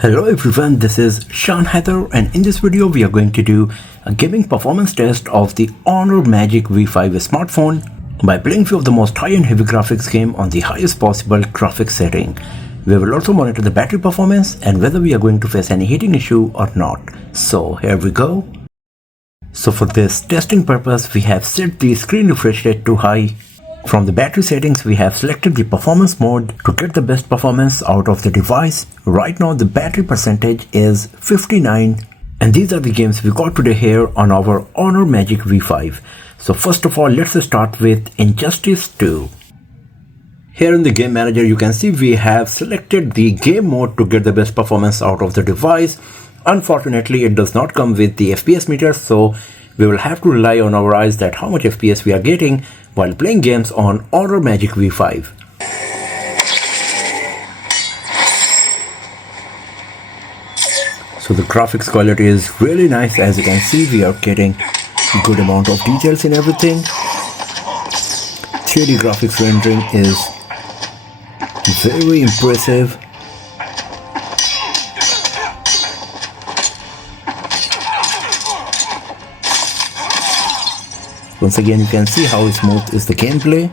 Hello everyone, this is Sean Heather, and in this video we are going to do a gaming performance test of the Honor Magic V5 smartphone by playing few of the most high-end heavy graphics game on the highest possible graphics setting. We will also monitor the battery performance and whether we are going to face any heating issue or not. So here we go. So for this testing purpose we have set the screen refresh rate to high. From the battery settings, we have selected the performance mode to get the best performance out of the device. Right now the battery percentage is 59, and these are the games we got today here on our Honor Magic V5. So first of all, let's start with Injustice 2. Here in the game manager you can see we have selected the game mode to get the best performance out of the device. Unfortunately it does not come with the FPS meter, so we will have to rely on our eyes that how much FPS we are getting while playing games on Honor Magic V5. So the graphics quality is really nice. As you can see, we are getting a good amount of details in everything. 3D graphics rendering is very impressive. Once again, you can see how smooth is the gameplay.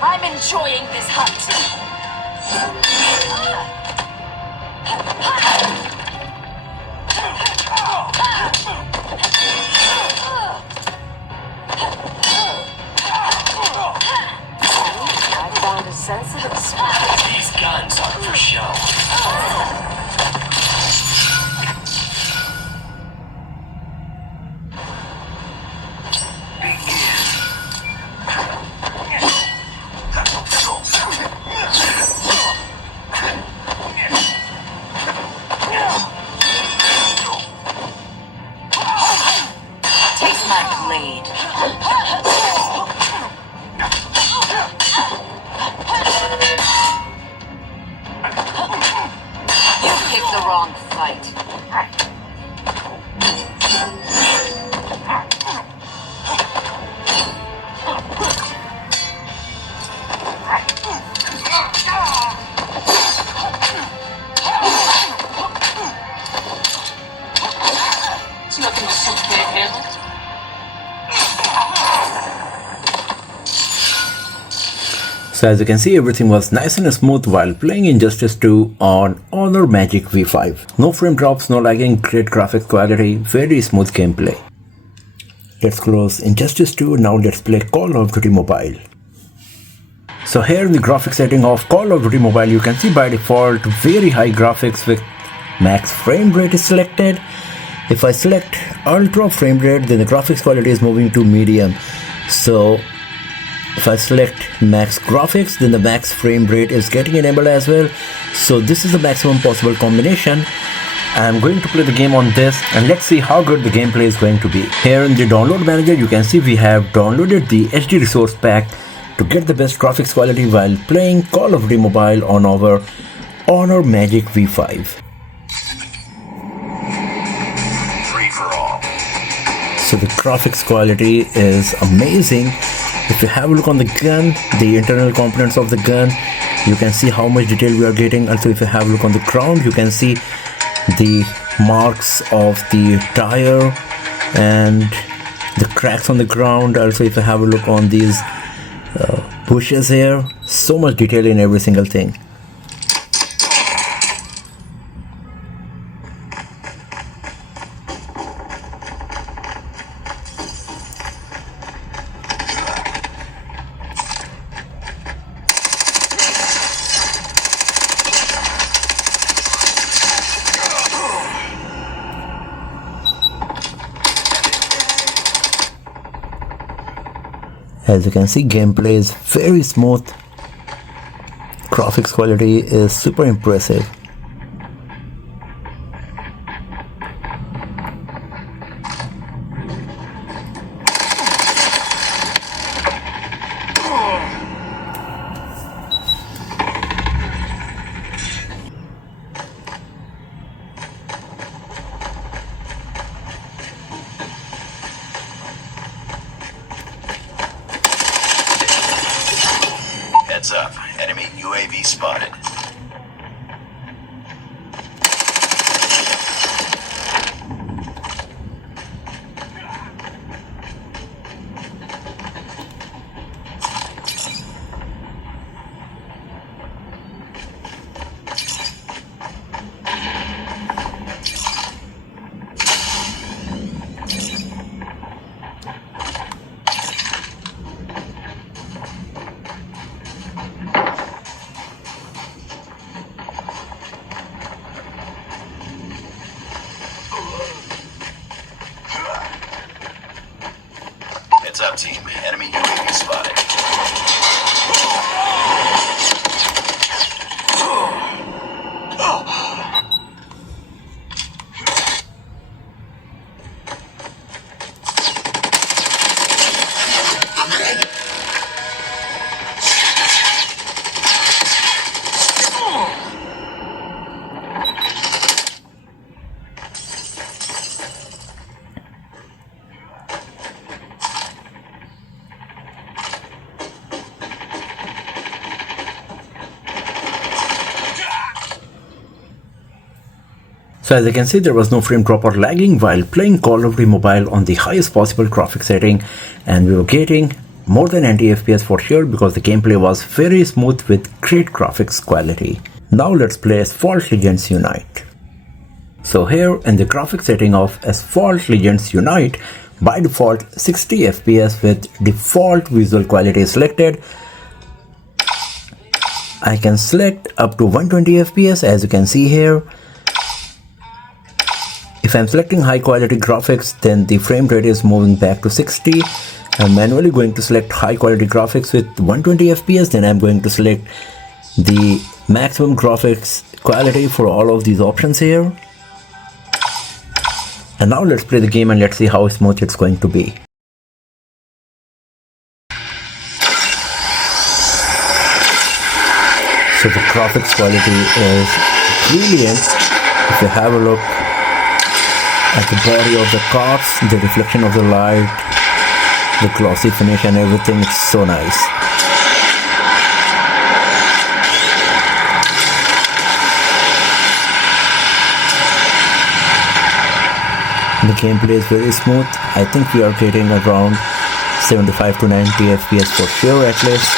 I'm enjoying this hunt. I found a sensitive spot. These guns are for show. Taste my blade. You picked the wrong fight. It's nothing to suit can't handle. So as you can see, everything was nice and smooth while playing Injustice 2 on Honor Magic V5. No frame drops, no lagging, great graphics quality, very smooth gameplay. Let's close Injustice 2, now let's play Call of Duty Mobile. So here in the graphics setting of Call of Duty Mobile, you can see by default very high graphics with max frame rate is selected. If I select ultra frame rate, then the graphics quality is moving to medium. So if I select max graphics, then the max frame rate is getting enabled as well. So this is the maximum possible combination. I'm going to play the game on this and let's see how good the gameplay is going to be. Here in the download manager, you can see we have downloaded the HD resource pack to get the best graphics quality while playing Call of Duty Mobile on our Honor Magic V5. Free for all. So the graphics quality is amazing. If you have a look on the gun, the internal components of the gun, you can see how much detail we are getting. Also, if you have a look on the ground, you can see the marks of the tire and the cracks on the ground. Also, if you have a look on these bushes here, so much detail in every single thing. As you can see, gameplay is very smooth. Graphics quality is super impressive. Heads up. Enemy UAV spotted. Heads up, team. Enemy UAV spotted. So as you can see, there was no frame drop or lagging while playing Call of Duty Mobile on the highest possible graphics setting, and we were getting more than 90 FPS for sure because the gameplay was very smooth with great graphics quality. Now let's play Asphalt Legends Unite. So here in the graphics setting of Asphalt Legends Unite, by default 60 FPS with default visual quality selected. I can select up to 120 FPS as you can see here. If I'm selecting high quality graphics, then the frame rate is moving back to 60. I'm manually going to select high quality graphics with 120 FPS, then I'm going to select the maximum graphics quality for all of these options here. And now let's play the game and let's see how smooth it's going to be. So the graphics quality is brilliant. If you have a look at the body of the cars, the reflection of the light, the glossy finish and everything, it's so nice. The gameplay is very smooth. I think we are getting around 75 to 90 FPS for sure at least.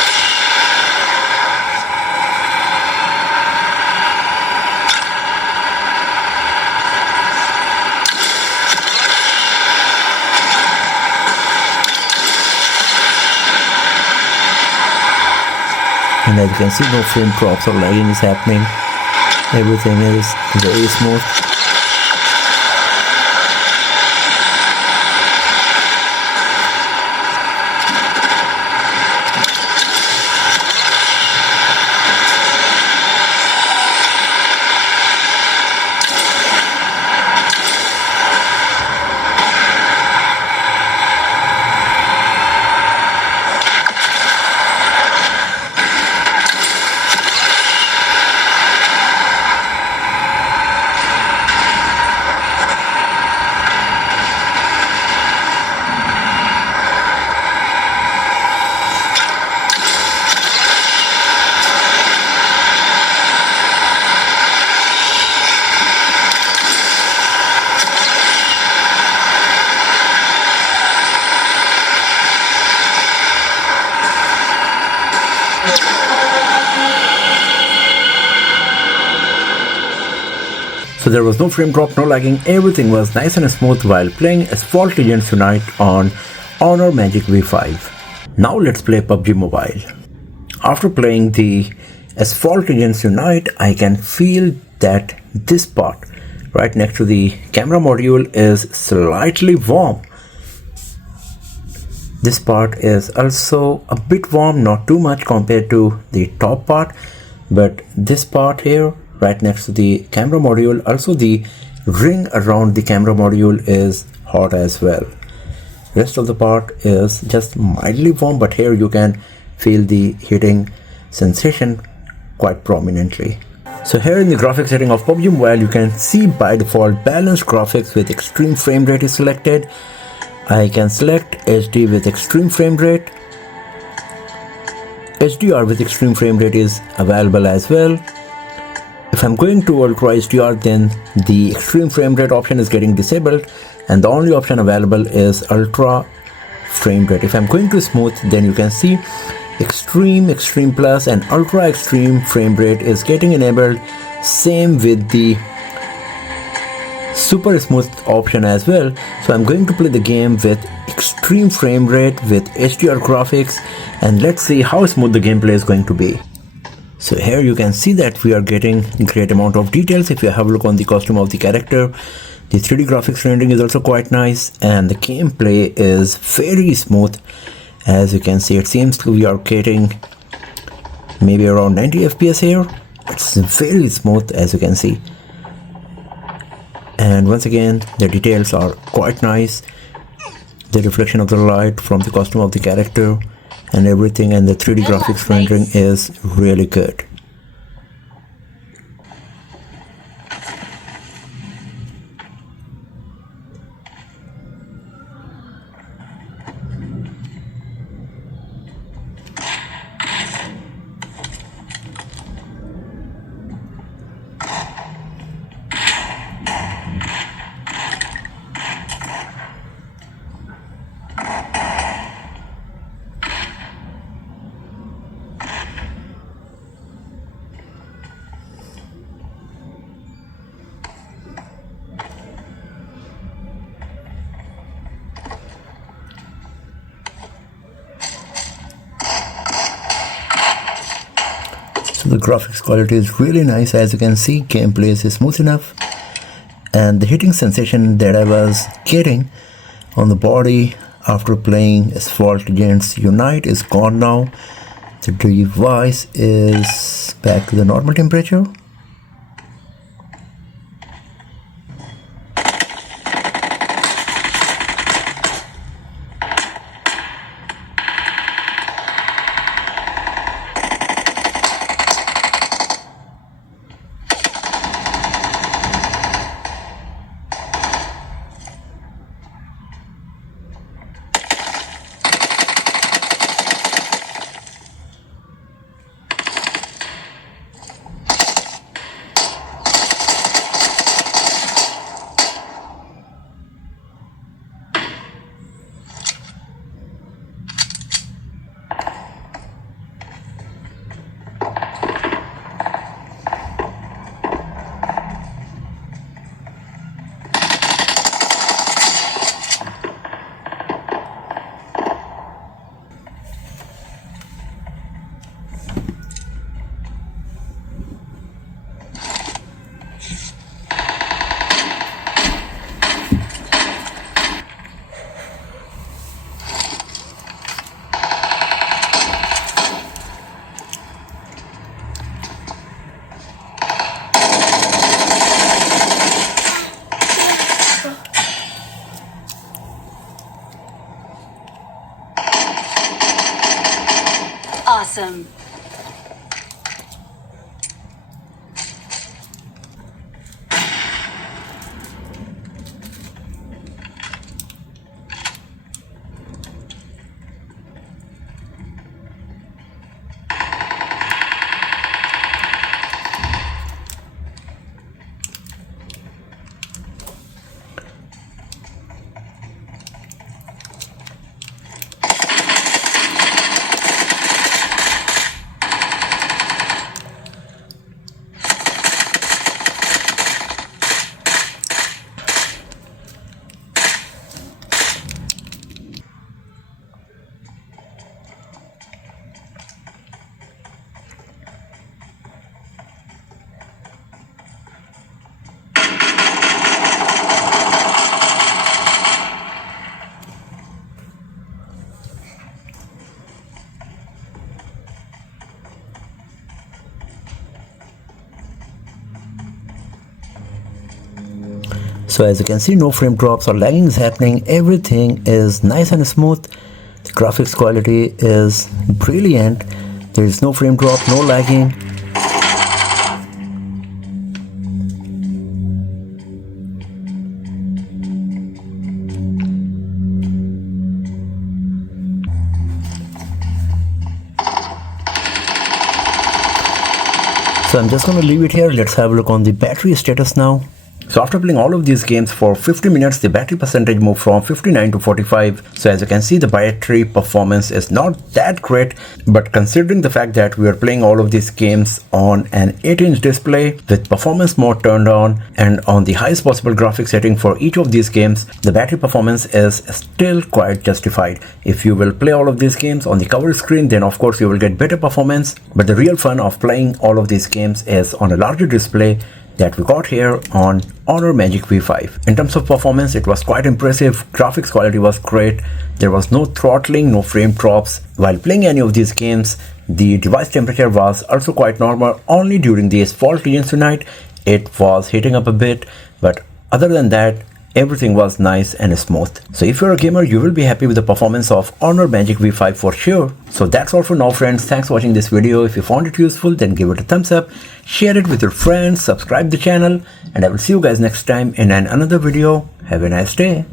And as you can see, no frame drops or lagging is happening. Everything is very smooth. So there was no frame drop, no lagging, everything was nice and smooth while playing Asphalt Legends Unite on Honor Magic V5. Now let's play PUBG Mobile. After playing the Asphalt Legends Unite, I can feel that this part right next to the camera module is slightly warm. This part is also a bit warm, not too much compared to the top part, but this part here right next to the camera module, also the ring around the camera module is hot as well. Rest of the part is just mildly warm, but here you can feel the heating sensation quite prominently. So here in the graphics setting of PUBG Mobile, you can see by default balanced graphics with extreme frame rate is selected. I can select HD with extreme frame rate. HDR with extreme frame rate is available as well. If I'm going to Ultra HDR, then the extreme frame rate option is getting disabled and the only option available is Ultra frame rate. If I'm going to smooth, then you can see extreme, extreme plus and ultra extreme frame rate is getting enabled. Same with the super smooth option as well. So I'm going to play the game with extreme frame rate with HDR graphics and let's see how smooth the gameplay is going to be. So here you can see that we are getting a great amount of details. If you have a look on the costume of the character, the 3D graphics rendering is also quite nice and the gameplay is very smooth. As you can see, it seems to be getting maybe around 90 FPS here. It's very smooth as you can see. And once again, the details are quite nice. The reflection of the light from the costume of the character and everything, and the 3D graphics rendering is really good. So the graphics quality is really nice. As you can see, gameplay is smooth enough and the hitting sensation that I was getting on the body after playing Asphalt Legends Unite is gone now. The device is back to the normal temperature. Awesome. So as you can see, no frame drops or lagging is happening. Everything is nice and smooth. The graphics quality is brilliant. There is no frame drop, no lagging. So I'm just going to leave it here. Let's have a look on the battery status now. So after playing all of these games for 50 minutes, the battery percentage moved from 59 to 45. So as you can see, the battery performance is not that great, but considering the fact that we are playing all of these games on an 8-inch display with performance mode turned on and on the highest possible graphics setting for each of these games, the battery performance is still quite justified. If you will play all of these games on the cover screen, then of course you will get better performance, but the real fun of playing all of these games is on a larger display that we got here on Honor Magic V5. In terms of performance, it was quite impressive. Graphics quality was great. There was no throttling, no frame drops. While playing any of these games, the device temperature was also quite normal. Only during the Asphalt Legends Unite, it was heating up a bit, but other than that, everything was nice and smooth. So if you're a gamer, you will be happy with the performance of Honor Magic V5 for sure. So that's all for now, friends. Thanks for watching this video. If you found it useful, then give it a thumbs up, share it with your friends, subscribe the channel, and I will see you guys next time in another video. Have a nice day.